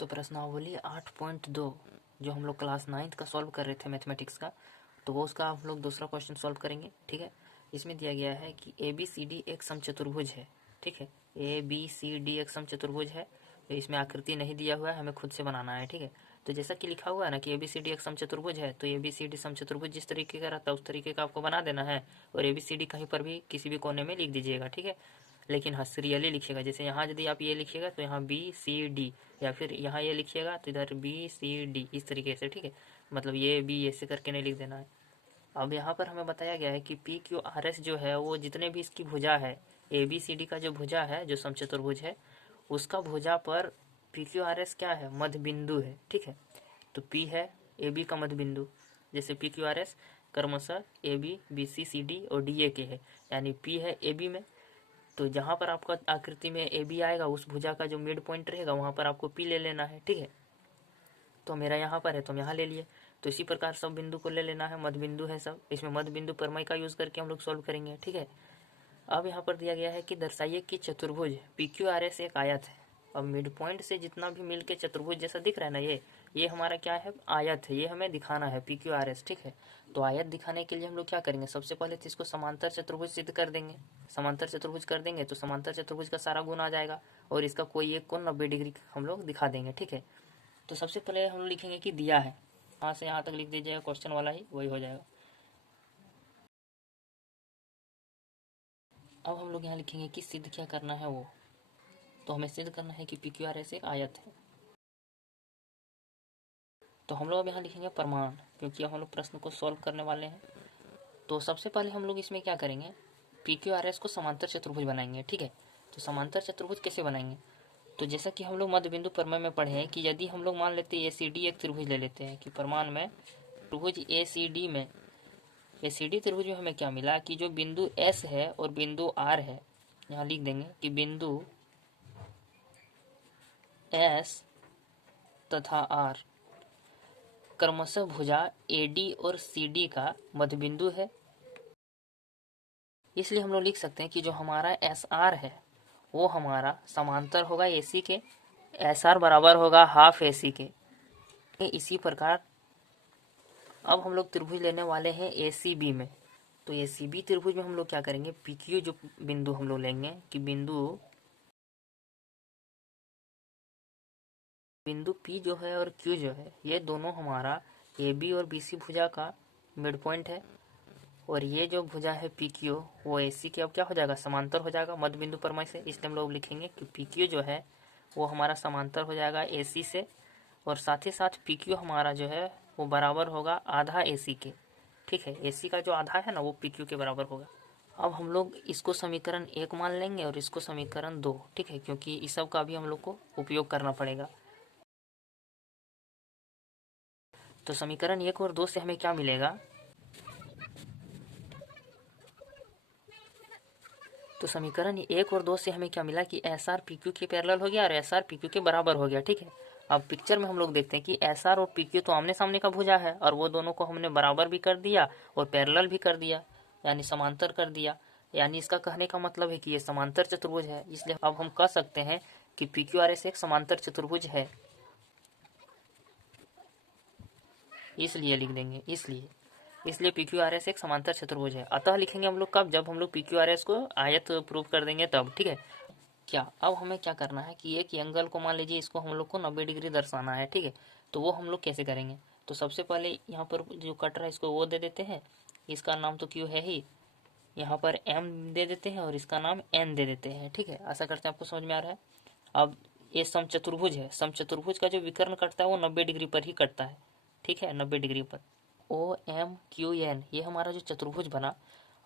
तो प्रश्नावली 8.2 जो हम लोग क्लास 9th का सॉल्व कर रहे थे मैथमेटिक्स का, तो वो उसका हम लोग दूसरा क्वेश्चन सॉल्व करेंगे। ठीक है, इसमें दिया गया है कि ए बी सी डी एक समचतुर्भुज है। ठीक है, ए बी सी डी एक समचतुर्भुज है। तो इसमें आकृति नहीं दिया हुआ है, हमें खुद से बनाना है। ठीक है, तो जैसा कि लिखा हुआ है ना कि ए बी सी डी एक समचतुर्भुज है, तो ए बी सी डी समचतुर्भुज जिस तरीके का रहता है उस तरीके का आपको बना देना है। और ए बी सी डी कहीं पर भी किसी भी कोने में लिख दीजिएगा। ठीक है, लेकिन हाँ सीरियली लिखिएगा। जैसे यहाँ यदि आप ये लिखिएगा तो यहाँ बी सी डी, या फिर यहाँ ये लिखिएगा तो इधर बी सी डी, इस तरीके से। ठीक है, मतलब ये बी ऐसे करके नहीं लिख देना है। अब यहाँ पर हमें बताया गया है कि पी क्यू आर एस जो है वो जितने भी इसकी भुजा है, ए बी सी डी का जो भुजा है, जो समचतुर्भुज है, उसका भुजा पर पी क्यू आर एस क्या है, मध्य बिंदु है। ठीक है, तो पी है ए बी का मध्य बिंदु, जैसे पी क्यू आर एस क्रमशः A B B C C D और डी ए के है, यानी पी है ए बी में। तो जहाँ पर आपका आकृति में ए बी आएगा उस भुजा का जो मिड पॉइंट रहेगा वहाँ पर आपको पी ले लेना है। ठीक है, तो मेरा यहाँ पर है तो हम यहाँ ले लिए। तो इसी प्रकार सब बिंदु को ले लेना है, मध्य बिंदु है सब, इसमें मध्य बिंदु प्रमेय का यूज़ करके हम लोग सॉल्व करेंगे। ठीक है, अब यहाँ पर दिया गया है कि दर्शाइए कि चतुर्भुज पी क्यू आर एस एक आयत है। अब मिड पॉइंट से जितना भी मिल के चतुर्भुज जैसा दिख रहा है ना, ये हमारा क्या है, आयत है। ये हमें दिखाना है पी क्यू आर एस। ठीक है, तो आयत दिखाने के लिए हम लोग क्या करेंगे, सबसे पहले तो इसको समांतर चतुर्भुज सिद्ध कर देंगे। समांतर चतुर्भुज कर देंगे तो समांतर चतुर्भुज का सारा गुण आ जाएगा और इसका कोई एक कोण 90 डिग्री हम लोग दिखा देंगे। ठीक है, तो सबसे पहले हम लोग लिखेंगे कि दिया है, यहाँ से यहाँ तक लिख दीजिएगा, क्वेश्चन वाला ही वही हो जाएगा। अब हम लोग यहाँ लिखेंगे कि सिद्ध क्या करना है वो, तो हमें सिद्ध करना है कि पी क्यू आर एस एक आयत है। तो हम लोग अब यहाँ लिखेंगे प्रमाण, क्योंकि अब हम लोग प्रश्न को सॉल्व करने वाले हैं। तो सबसे पहले हम लोग इसमें क्या करेंगे, पी क्यू आर एस को समांतर चतुर्भुज बनाएंगे। ठीक है, तो समांतर चतुर्भुज कैसे बनाएंगे, तो जैसा कि हम लोग मध्य बिंदु प्रमेय में पढ़े हैं कि यदि हम लोग मान लेते हैं ए सी डी एक त्रिभुज ले लेते हैं, कि प्रमाण में त्रिभुज ए सी डी में, ए सी डी त्रिभुज में हमें क्या मिला कि जो बिंदु एस है और बिंदु आर है, यहाँ लिख देंगे कि बिंदु एस तथा आर क्रमशः भुजा ए डी और सी डी का मध्य बिंदु है। इसलिए हम लोग लिख सकते हैं कि जो हमारा एस आर है वो हमारा समांतर होगा ए सी के, एस आर बराबर होगा हाफ ए सी के। इसी प्रकार अब हम लोग त्रिभुज लेने वाले हैं ए सी बी में। तो ए सी बी त्रिभुज में हम लोग क्या करेंगे, पी क्यू जो बिंदु हम लोग लेंगे कि बिंदु पी जो है और क्यू जो है, ये दोनों हमारा ए बी और बी सी भुजा का मिड पॉइंट है। और ये जो भुजा है पी क्यू वो ए सी के अब क्या हो जाएगा, समांतर हो जाएगा मध्य बिंदु प्रमेय से। इसलिए हम लोग लिखेंगे कि पी क्यू जो है वो हमारा समांतर हो जाएगा ए सी से, और साथ ही साथ पी क्यू हमारा जो है वो बराबर होगा आधा ए सी के। ठीक है, ए सी का जो आधा है ना वो पी क्यू के बराबर होगा। अब हम लोग इसको समीकरण 1 मान लेंगे और इसको समीकरण 2। ठीक है, क्योंकि इस सब का भी हम लोग को उपयोग करना पड़ेगा। तो समीकरण 1 और 2 से हमें क्या मिलेगा, तो समीकरण 1 और 2 से हमें क्या मिला कि एस आर पी क्यू के पैरेलल हो गया और एस आर पी क्यू के बराबर हो गया। ठीक है, अब पिक्चर में हम लोग देखते हैं कि एस आर और पी क्यू तो आमने सामने का भुजा है और वो दोनों को हमने बराबर भी कर दिया और पैरेलल भी कर दिया, यानी समांतर कर दिया। यानी इसका कहने का मतलब है कि ये समांतर चतुर्भुज है। इसलिए अब हम कह सकते हैं कि पी क्यू आर एस एक समांतर चतुर्भुज है। इसलिए लिख देंगे, इसलिए पी क्यू आर एस एक समांतर चतुर्भुज है। अतः लिखेंगे हम लोग कब, जब हम लोग पी क्यू आर एस को आयत प्रूव कर देंगे तब। ठीक है, क्या अब हमें क्या करना है कि एक एंगल को मान लीजिए इसको हम लोग को 90 डिग्री दर्शाना है। ठीक है, तो वो हम लोग कैसे करेंगे, तो सबसे पहले यहाँ पर जो कट रहा है इसको वो दे देते हैं, इसका नाम तो क्यू है ही, यहाँ पर एम दे देते हैं और इसका नाम एन दे देते हैं। ठीक है, आशा करते हैं आपको समझ में आ रहा है। अब ये समचतुर्भुज है, समचतुर्भुज का जो विकर्ण कटता है वो 90 डिग्री पर ही कटता है। ठीक है, 90 डिग्री पर। ओ एम क्यू एन ये हमारा जो चतुर्भुज बना,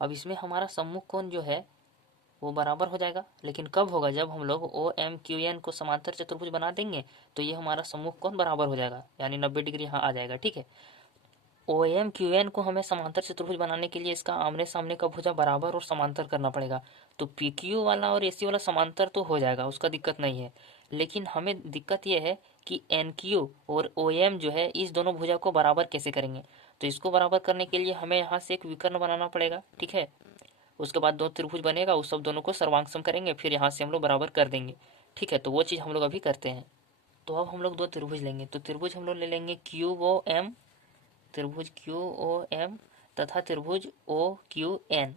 अब इसमें हमारा सम्मुख कोण जो है वो बराबर हो जाएगा। लेकिन कब होगा, जब हम लोग ओ एम क्यू एन को समांतर चतुर्भुज बना देंगे तो ये हमारा सम्मुख कोण बराबर हो जाएगा, यानी 90 डिग्री यहाँ आ जाएगा। ठीक है, ओ एम क्यू एन को हमें समांतर चतुर्भुज बनाने के लिए इसका आमने सामने का भुजा बराबर और समांतर करना पड़ेगा। तो पी क्यू वाला और ए सी वाला समांतर तो हो जाएगा, उसका दिक्कत नहीं है। लेकिन हमें दिक्कत यह है कि एन क्यू और ओ एम जो है इस दोनों भुजा को बराबर कैसे करेंगे। तो इसको बराबर करने के लिए हमें यहाँ से एक विकर्ण बनाना पड़ेगा। ठीक है, उसके बाद दो त्रिभुज बनेगा, उस सब दोनों को सर्वांग सम करेंगे, फिर यहाँ से हम लोग बराबर कर देंगे। ठीक है, तो वो चीज़ हम लोग अभी करते हैं। तो अब हम लोग दो त्रिभुज लेंगे, तो त्रिभुज हम लोग ले लेंगे क्यू ओ एम, त्रिभुज क्यू ओ एम तथा त्रिभुज ओ क्यू एन।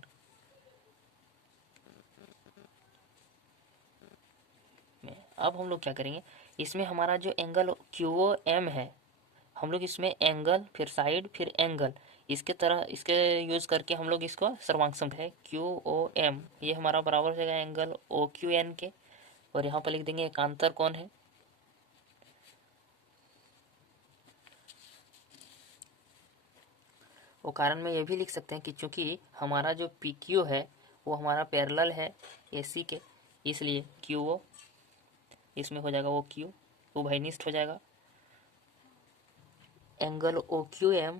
अब हम लोग क्या करेंगे, इसमें हमारा जो एंगल क्यू ओ एम है, हम लोग इसमें एंगल फिर साइड फिर एंगल इसके तरह इसके यूज करके हम लोग इसको सर्वांग है क्यू ओ एम, ये हमारा बराबर हो जाएगा एंगल ओ क्यू एन के। और यहाँ पर लिख देंगे एकांतर कौन है, वो कारण में ये भी लिख सकते हैं कि चूंकि हमारा जो पी क्यू है वो हमारा पैरेलल है ए सी के, इसलिए क्यू ओ इसमें हो जाएगा ओ क्यू, उभयनिष्ठ हो जाएगा। Angle O Q M,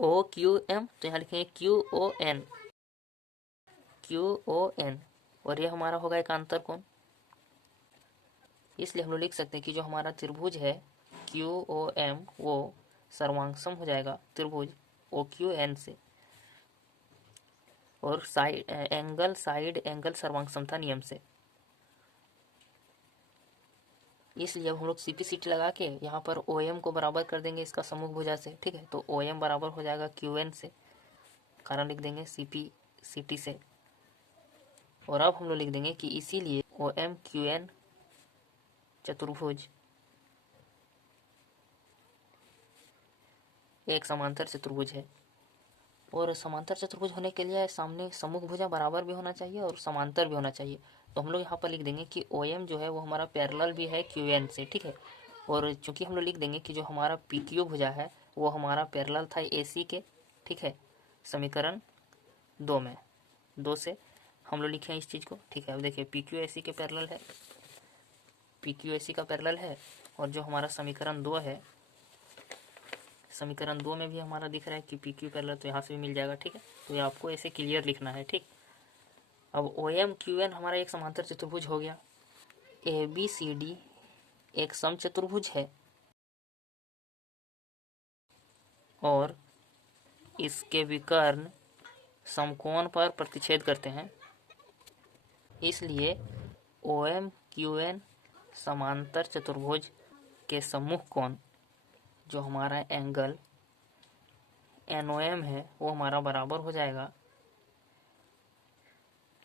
O Q M तो यहाँ लिखेंगे Q O N, Q O N, और ये हमारा होगा एकांतर कोण। इसलिए हम लोग लिख सकते हैं कि जो हमारा त्रिभुज है क्यू ओ एम वो सर्वांगसम हो जाएगा त्रिभुज ओ क्यू एन से, और साइड एंगल सर्वांगसमता नियम से। इसलिए अब हम लोग सीपी सीटी लगा के यहाँ पर ओ एम को बराबर कर देंगे इसका सम्मुख भुजा से, ठीक है। तो ओ एम बराबर हो जाएगा क्यू एन से, कारण लिख देंगे सीपी सीटी से। और अब हम लोग लिख देंगे कि इसीलिए ओ एम क्यू एन चतुर्भुज एक समांतर चतुर्भुज है। और समांतर चतुर्भुज होने के लिए सामने सम्मुख भुजा बराबर भी होना चाहिए और समांतर भी होना चाहिए। तो हम लोग यहाँ पर लिख देंगे कि ओ एम जो है वो हमारा पैरेलल भी है क्यू एन से, ठीक है। और चूंकि हम लोग लिख देंगे कि जो हमारा पी क्यू भुजा है वो हमारा पैरेलल था ए सी के, ठीक है, समीकरण 2 में 2 से हम लोग लिखे हैं इस चीज़ को, ठीक है। अब देखिए पी क्यू ए सी के पैरेलल है, पी क्यू ए सी का पैरेलल है, और जो हमारा समीकरण 2 है, समीकरण 2 में भी हमारा दिख रहा है कि पी क्यू पैरेलल, तो यहाँ से भी मिल जाएगा, ठीक है। तो ये आपको ऐसे क्लियर लिखना है, ठीक। अब ओ एम क्यू एन हमारा एक समांतर चतुर्भुज हो गया। ए बी सी डी एक समचतुर्भुज है और इसके विकर्ण समकोण पर प्रतिच्छेद करते हैं, इसलिए ओ एम क्यू एन समांतर चतुर्भुज के सम्मुख कोण जो हमारा एंगल एन ओ एम है वो हमारा बराबर हो जाएगा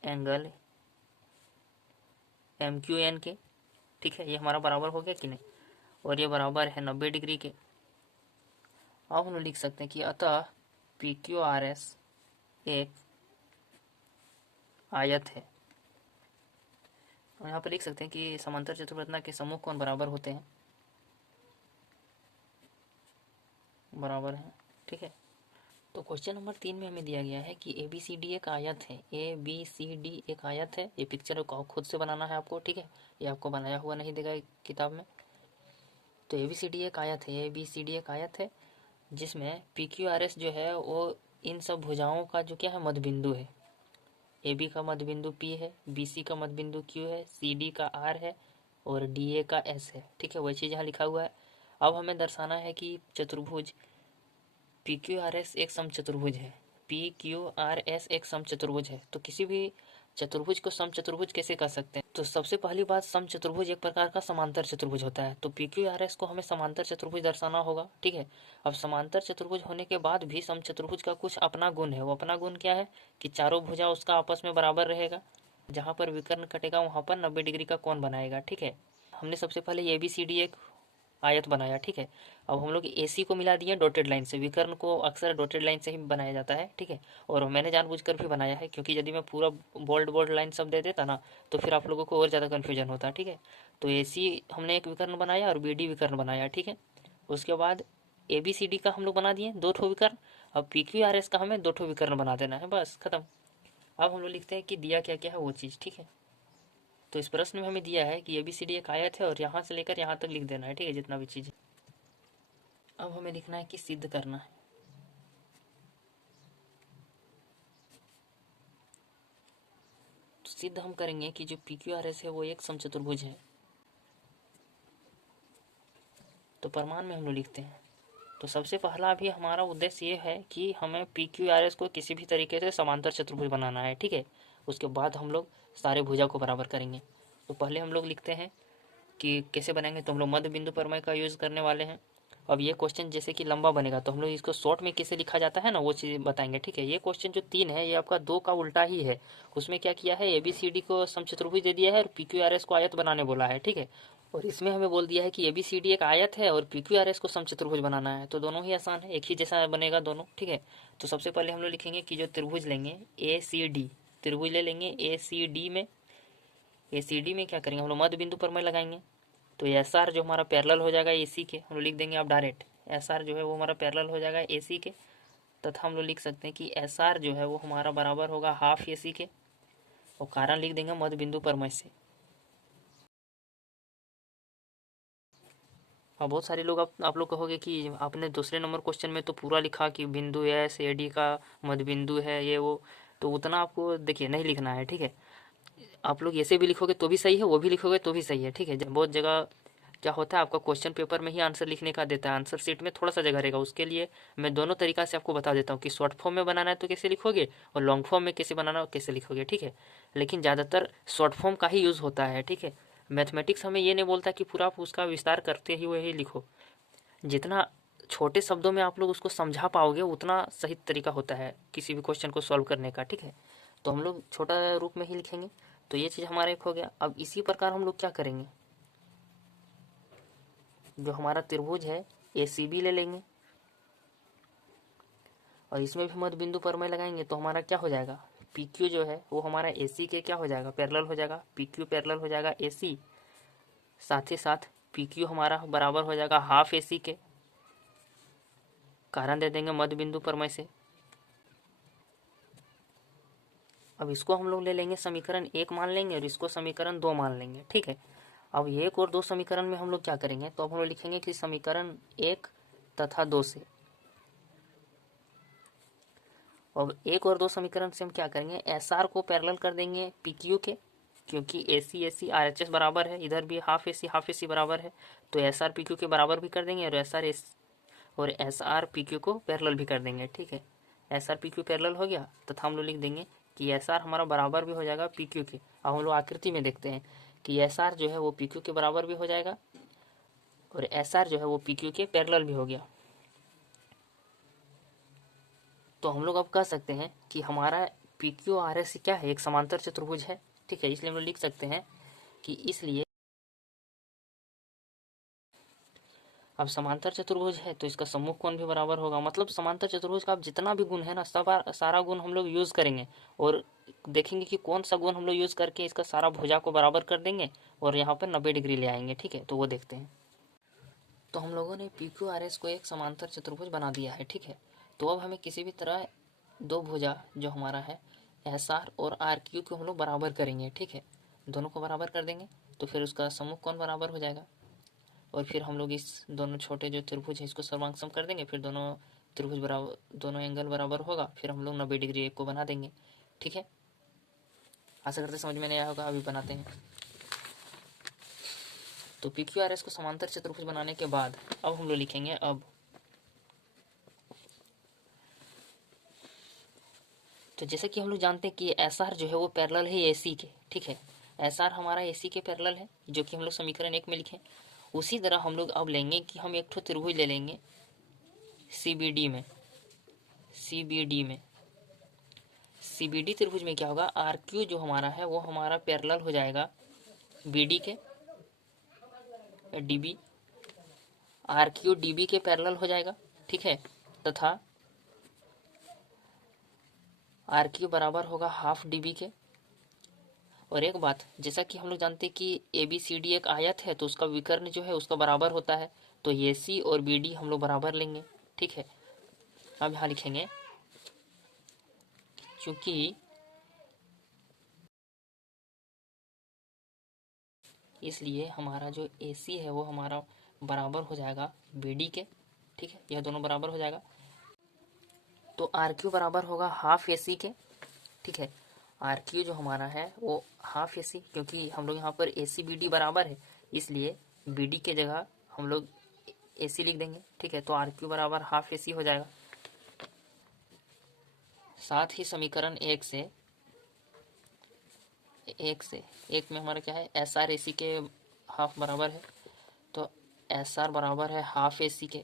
एंगल एम क्यू एन के, ठीक है। ये हमारा बराबर हो गया कि नहीं, और ये बराबर है 90 डिग्री के। अब हम लिख सकते हैं कि अतः पी क्यू आर एस एक आयत है। और यहाँ पर लिख सकते हैं कि समांतर चतुर्भुज के सम्मुख कोण बराबर होते हैं, बराबर है, ठीक है। तो क्वेश्चन नंबर 3 में हमें दिया गया है कि ए बी सी डी एक आयत है, ए बी सी डी एक आयत है। ये पिक्चर को खुद से बनाना है आपको, ठीक है, ये आपको बनाया हुआ नहीं देगा किताब में। तो ए बी सी डी एक आयत है, ए बी सी डी एक आयत है जिसमें पी क्यू आर एस जो है वो इन सब भुजाओं का जो क्या है मध्य बिंदु है। ए बी का मध्य बिंदु पी है, बी सी का मध्य बिंदु क्यू है, सी डी का आर है और डी ए का एस है, ठीक है। वही चीज़ यहाँ लिखा हुआ है। अब हमें दर्शाना है कि चतुर्भुज पी क्यू आर एस एक समचतुर्भुज है, पी क्यू आर एस एक समचतुर्भुज है। तो किसी भी चतुर्भुज को समचतुर्भुज कैसे कर सकते हैं, तो सबसे पहली बात समचतुर्भुज एक प्रकार का समांतर चतुर्भुज होता है। तो पी क्यू आर एस को हमें समांतर चतुर्भुज दर्शाना होगा, ठीक है। अब समांतर चतुर्भुज होने के बाद भी समचतुर्भुज का कुछ अपना गुण है। वो अपना गुण क्या है कि चारों भुजा उसका आपस में बराबर रहेगा, जहाँ पर विकर्ण कटेगा वहाँ पर 90 डिग्री का कोण बनाएगा, ठीक है। हमने सबसे पहले ए बी सी डी एक आयत बनाया, ठीक है। अब हम लोग AC को मिला दिए डॉटेड लाइन से, विकर्ण को अक्सर डॉटेड लाइन से ही बनाया जाता है, ठीक है। और मैंने जानबूझकर भी बनाया है क्योंकि यदि मैं पूरा बोल्ड लाइन सब दे देता ना तो फिर आप लोगों को और ज़्यादा कन्फ्यूजन होता, ठीक है। तो AC हमने एक विकर्ण बनाया और BD विकर्ण बनाया, ठीक है। उसके बाद ABCD का हम लोग बना दिए 2 ठो विकर्ण। अब PQRS का हमें 2 ठो विकर्ण बना देना है, बस खत्म। अब हम लोग लिखते हैं कि दिया क्या क्या है वो चीज़, ठीक है। तो इस प्रश्न में हमें दिया है कि ABCD एक आयत है और यहाँ से लेकर यहाँ तक लिख देना है, ठीक है, जितना भी चीज़। अब हमें लिखना है कि सिद्ध करना है। तो सिद्ध हम करेंगे कि जो PQRS है वो एक समचतुर्भुज है। तो प्रमाण में हम लोग लिखते हैं। तो सबसे पहला भी हमारा उद्देश्य ये है कि हमें PQRS को किसी भी तरीके से समांतर चतुर्भुज बनाना है, ठीक है। उसके बाद हम लोग सारे भुजा को बराबर करेंगे। तो पहले हम लोग लिखते हैं कि कैसे बनाएंगे, तो हम लोग मध्य बिंदु प्रमेय का यूज़ करने वाले हैं। अब ये क्वेश्चन जैसे कि लंबा बनेगा तो हम लोग इसको शॉर्ट में कैसे लिखा जाता है ना, वो चीज़ बताएंगे। ठीक है, ये क्वेश्चन जो 3 है ये आपका 2 का उल्टा ही है। उसमें क्या किया है, ABCD को समचतुर्भुज दे दिया है और PQRS को आयत बनाने बोला है। ठीक है, और इसमें हमें बोल दिया है कि ABCD एक आयत है और PQRS को समचतुर्भुज बनाना है, तो दोनों ही आसान है, एक ही जैसा बनेगा दोनों। ठीक है, तो सबसे पहले हम लोग लिखेंगे कि जो त्रिभुज लेंगे ACD, त्रिभुज ले लेंगे ACD में क्या करेंगे हम लोग मध्य बिंदु पर मैं लगाएंगे। तो SR जो हमारा पैरेलल हो जाएगा AC के, हम लोग लिख देंगे आप डायरेक्ट, SR जो है वो हमारा पैरेलल हो जाएगा AC के, तथा हम लोग लिख सकते हैं कि SR जो है वो हमारा बराबर होगा हाफ AC के, और कारण लिख देंगे मध्य बिंदु परमय से। हाँ, बहुत सारे लोग आप लोग कहोगे कि आपने दूसरे नंबर क्वेश्चन में तो पूरा लिखा कि बिंदु AD का मध्य बिंदु है ये वो, तो उतना आपको देखिए नहीं लिखना है। ठीक है, आप लोग ऐसे भी लिखोगे तो भी सही है, वो भी लिखोगे तो भी सही है। ठीक है, बहुत जगह क्या होता है आपका क्वेश्चन पेपर में ही आंसर लिखने का देता है, आंसर शीट में थोड़ा सा जगह रहेगा। उसके लिए मैं दोनों तरीका से आपको बता देता हूँ कि शॉर्ट फॉर्म में बनाना है तो कैसे लिखोगे और लॉन्ग फॉर्म में कैसे बनाना है कैसे लिखोगे। ठीक है, लेकिन ज़्यादातर शॉर्ट फॉर्म का ही यूज़ होता है। ठीक है, मैथमेटिक्स हमें ये नहीं बोलता कि पूरा आप उसका विस्तार करते ही हुए ही लिखो, जितना छोटे शब्दों में आप लोग उसको समझा पाओगे उतना सही तरीका होता है किसी भी क्वेश्चन को सॉल्व करने का। ठीक है, तो हम लोग छोटा रूप में ही लिखेंगे। तो ये चीज़ हमारा एक हो गया। अब इसी प्रकार हम लोग क्या करेंगे, जो हमारा त्रिभुज है ACB ले लेंगे और इसमें भी मध्य बिंदु पर मैं लगाएंगे, तो हमारा क्या हो जाएगा, PQ जो है वो हमारा AC के क्या हो जाएगा, पैरेलल हो जाएगा। PQ पैरेलल हो जाएगा AC, साथ ही साथ PQ हमारा बराबर हो जाएगा हाफ AC के, कारण दे देंगे मध्य बिंदु पर मैं से। अब इसको हम लोग ले लेंगे समीकरण 1 मान लेंगे और इसको समीकरण 2 मान लेंगे। ठीक है, अब 1 और 2 समीकरण में हम लोग क्या करेंगे, तो अब हम लोग लिखेंगे कि समीकरण 1 तथा 2 से, और 1 और 2 समीकरण से हम क्या करेंगे, SR को पैरेलल कर देंगे PQ के, क्योंकि AC RHS बराबर है, इधर भी हाफ AC बराबर है, तो SR PQ के बराबर भी कर देंगे और SR PQ को पैरेलल भी कर देंगे। ठीक है, SR PQ पैरेलल हो गया, तथा हम लोग लिख देंगे कि SR हमारा बराबर भी हो जाएगा PQ के। अब हम लोग आकृति में देखते हैं कि SR जो है वो PQ के बराबर भी हो जाएगा और SR जो है वो PQ के पैरेलल भी हो गया। तो हम लोग अब कह सकते हैं कि हमारा PQRS क्या है, एक समांतर चतुर्भुज है। ठीक है, इसलिए हम लोग लिख सकते हैं कि इसलिए अब समांतर चतुर्भुज है तो इसका सम्मुख कोण भी बराबर होगा। मतलब समांतर चतुर्भुज का अब जितना भी गुण है ना, सारा गुण हम लोग यूज़ करेंगे और देखेंगे कि कौन सा गुण हम लोग यूज़ करके इसका सारा भुजा को बराबर कर देंगे और यहाँ पर 90 डिग्री ले आएंगे। ठीक है, तो वो देखते हैं। तो हम लोगों ने PQRS को एक समांतर चतुर्भुज बना दिया है। ठीक है, तो अब हमें किसी भी तरह दो भुजा जो हमारा है SR और RQ को हम लोग बराबर करेंगे। ठीक है, दोनों को बराबर कर देंगे तो फिर उसका सम्मुख कोण बराबर हो जाएगा और फिर हम लोग इस दोनों छोटे जो त्रिभुज है इसको सर्वांग सम कर देंगे, फिर दोनों त्रिभुज बराबर, दोनों एंगल बराबर होगा, फिर हम लोग 90 डिग्री एक को बना देंगे। ठीक है, आशा करते समझ में नहीं आया होगा, अभी बनाते हैं। तो PQRS को समांतर चतुर्भुज बनाने के बाद अब हम लोग लिखेंगे, अब तो जैसे कि हम लोग जानते हैं कि SR जो है वो पैरेलल है AC के। ठीक है, SR हमारा AC के पैरेलल है, जो कि हम लोग समीकरण 1 में लिखे। उसी तरह हम लोग अब लेंगे कि हम एक ठो त्रिभुज ले लेंगे CBD में। CBD त्रिभुज में क्या होगा, RQ जो हमारा है वो हमारा पैरेलल हो जाएगा BD के, DB, RQ DB के पैरेलल हो जाएगा। ठीक है, तथा RQ बराबर होगा हाफ DB के। और एक बात, जैसा कि हम लोग जानते हैं कि ABCD एक आयत है तो उसका विकर्ण जो है उसका बराबर होता है, तो AC और BD हम लोग बराबर लेंगे। ठीक है, अब यहाँ लिखेंगे क्योंकि इसलिए हमारा जो AC है वो हमारा बराबर हो जाएगा BD के। ठीक है, यह दोनों बराबर हो जाएगा, तो RQ बराबर होगा हाफ AC के। ठीक है, RQ जो हमारा है वो हाफ AC, क्योंकि हम लोग यहाँ पर AC BD बराबर है इसलिए BD के जगह हम लोग AC लिख देंगे। ठीक है, तो RQ बराबर हाफ AC हो जाएगा। साथ ही समीकरण 1 में हमारा क्या है, SR AC के हाफ बराबर है, तो एस आर बराबर है हाफ ए सी के।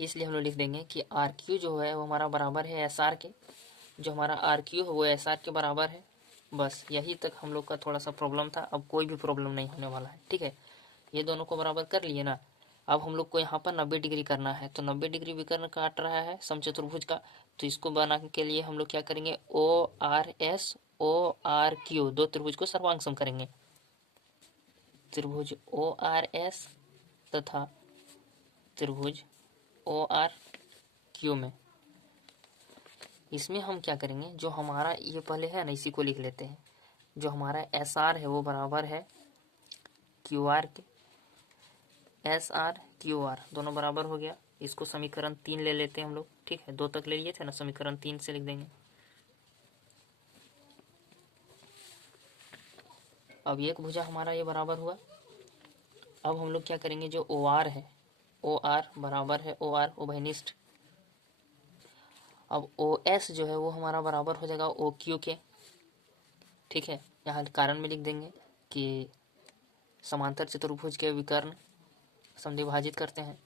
इसलिए हम लोग लिख देंगे कि आर क्यू जो है वो हमारा बराबर है एस आर के, जो हमारा आर क्यू है वो एस आर के बराबर है। बस यही तक हम लोग का थोड़ा सा प्रॉब्लम था, अब कोई भी प्रॉब्लम नहीं होने वाला है, ठीक है। ये दोनों को बराबर कर लिए ना। अब हम लोग को यहाँ पर 90 डिग्री करना है, तो 90 डिग्री विकर्ण काट रहा है समचतुर्भुज का, तो इसको बनाने के लिए हम लोग क्या करेंगे, O R S O R Q, दो त्रिभुज को सर्वांग करेंगे। त्रिभुज ओ आर एस तथा त्रिभुज ओ आर क्यू में, इसमें हम क्या करेंगे, जो हमारा ये पहले है ना इसी को लिख लेते हैं। जो हमारा एस आर है वो बराबर है क्यू आर के, एस आर क्यू आर दोनों बराबर हो गया। इसको समीकरण 3 ले लेते हैं हम लोग, ठीक है, 2 तक ले लिए थे ना, समीकरण 3 से लिख देंगे। अब एक भुजा हमारा ये बराबर हुआ। अब हम लोग क्या करेंगे, जो ओ आर है, ओ आर बराबर है ओ आर उभयनिष्ठ। अब ओ एस जो है वो हमारा बराबर हो जाएगा ओ क्यू के, ठीक है। यहाँ कारण में लिख देंगे कि समांतर चतुर्भुज के विकर्ण समद्विभाजित करते हैं,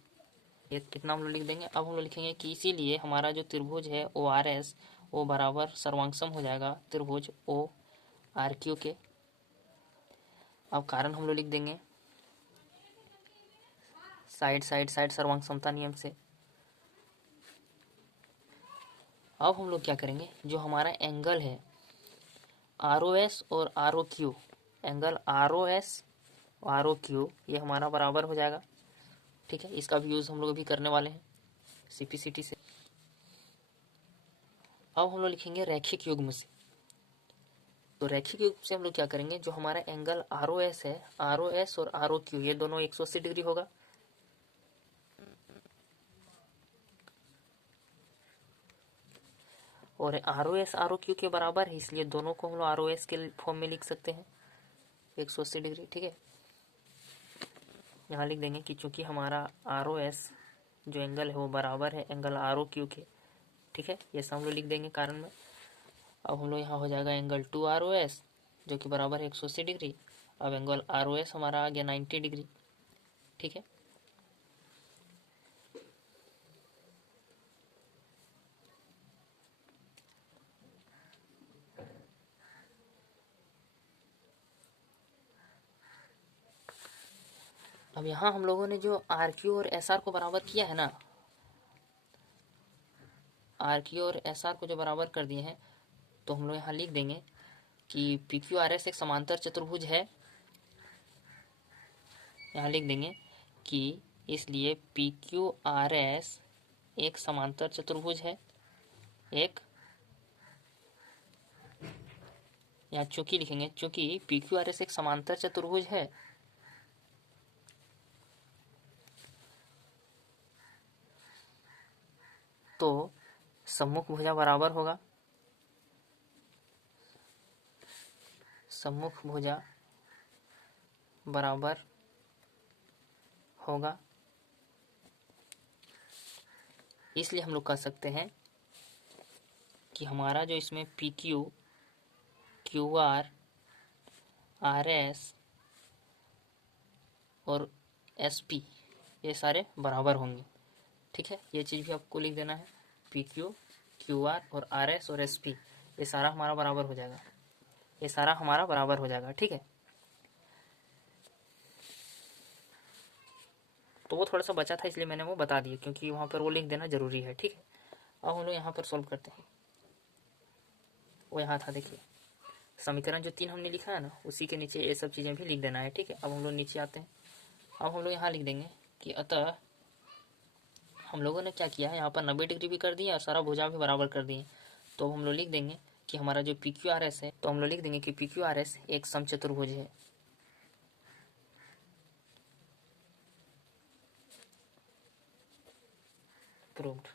ये कितना हम लोग लिख देंगे। अब हम लोग लिखेंगे कि इसीलिए हमारा जो त्रिभुज है ओ आर एस वो बराबर सर्वांगसम हो जाएगा त्रिभुज ओ आर क्यू के। अब कारण हम लोग लिख देंगे साइड साइड साइड सर्वांग समता नियम से। अब हम लोग क्या करेंगे, जो हमारा एंगल है आर ओ एस और R O Q, angle R O S R O Q ये हमारा बराबर हो जाएगा, ठीक है। इसका भी यूज़ हम लोग अभी करने वाले हैं सीपीसीटी से। अब हम लोग लिखेंगे रैखिक युग्म से। तो रैखिक युग्म से हम लोग क्या करेंगे, जो हमारा एंगल आर ओ एस है, आर ओ एस और आर ओ क्यू ये दोनों 180 डिग्री होगा। और R O S R O Q के बराबर है, इसलिए दोनों को हम लोग आर ओ एस के फॉर्म में लिख सकते हैं 180 डिग्री, ठीक है। यहाँ लिख देंगे कि चूंकि हमारा आर ओ एस जो एंगल है वो बराबर है एंगल आर ओ क्यू के, ठीक है। ये सब हम लोग लिख देंगे कारण में। अब हम लोग यहाँ हो जाएगा एंगल 2 आर ओ एस जो कि बराबर है 180 डिग्री। अब एंगल आर ओ एस हमारा आ गया 90 डिग्री, ठीक है। अब यहाँ हम लोगों ने जो आर क्यू और एस आर को बराबर किया है ना, आर क्यू और एस आर को जो बराबर कर दिए हैं, तो हम लोग यहाँ लिख देंगे कि पी क्यू आर एस एक समांतर चतुर्भुज है। यहाँ लिख देंगे कि इसलिए पी क्यू आर एस एक समांतर चतुर्भुज है, एक, यहाँ चूंकि लिखेंगे चूंकि पी क्यू आर एस एक समांतर चतुर्भुज है, तो सम्मुख भुजा बराबर होगा, सम्मुख भुजा बराबर होगा। इसलिए हम लोग कह सकते हैं कि हमारा जो इसमें P Q, Q R, R S और एस पी ये सारे बराबर होंगे, ठीक है। ये चीज़ भी आपको लिख देना है, पी क्यू, क्यू आर और आर एस और एस पी ये सारा हमारा बराबर हो जाएगा, ये सारा हमारा बराबर हो जाएगा, ठीक है। तो वो थोड़ा सा बचा था इसलिए मैंने वो बता दिया, क्योंकि वहाँ पर वो लिख देना जरूरी है, ठीक है। अब हम लोग यहाँ पर सॉल्व करते हैं। वो यहाँ था, देखिए समीकरण जो 3 हमने लिखा है ना उसी के नीचे ये सब चीज़ें भी लिख देना है, ठीक है। अब हम लोग नीचे आते हैं। अब हम लोग यहाँ लिख देंगे कि अतः हम लोगों ने क्या किया है, यहाँ पर 90 डिग्री भी कर दिया और सारा भुजा भी बराबर कर दिए। तो हम लोग लिख देंगे कि हमारा जो पी क्यू आर एस है, तो हम लोग लिख देंगे कि पी क्यू आर एस एक समचतुर्भुज है। प्रूव्ड।